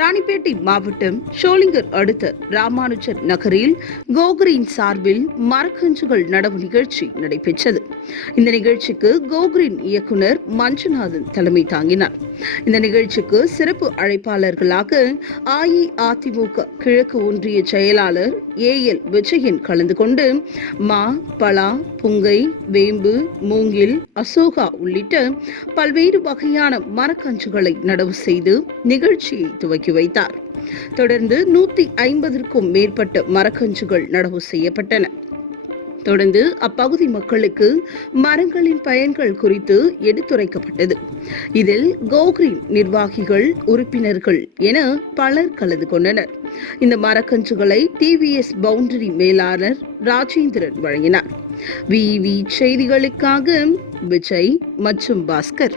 ராணிப்பேட்டை மாவட்டம் ஷோலிங்கர் அடுத்த ராமானுஜர் நகரில் கோகுரின் சார்பில் மரக்கன்றுகள் நடவு நிகழ்ச்சி நடைபெற்றது. இந்த நிகழ்ச்சிக்கு கோகுரின் இயக்குனர் மஞ்சுநாதன் தலைமை தாங்கினார். இந்த நிகழ்ச்சிக்கு சிறப்பு அழைப்பாளர்களாக அஇஅதிமுக கிழக்கு ஒன்றிய செயலாளர் ஏ எல் விஜயன் கலந்து கொண்டு மா பலா புங்கை வேம்பு மூங்கில் அசோகா உள்ளிட்ட பல்வேறு வகையான மரக்கன்றுகளை நடவு செய்து நிகழ்ச்சியை துவக்கி வைத்தார். தொடர்ந்து நூத்தி ஐம்பதற்கும் மேற்பட்ட மரக்கன்றுகள் நடவு செய்யப்பட்டன. தொடர்ந்து அப்பகுதி மக்களுக்கு மரங்களின் பயன்கள் குறித்து எடுத்துரைக்கப்பட்டது. இதில் கோக்ரின் நிர்வாகிகள் உறுப்பினர்கள் என பலர் கலந்து கொண்டனர். இந்த மரக்கன்றுகளை டிவிஎஸ் பவுண்டரி மேலாளர் ராஜேந்திரன் வழங்கினார். விவி செய்திகளுக்காக விஜய் மற்றும் பாஸ்கர்.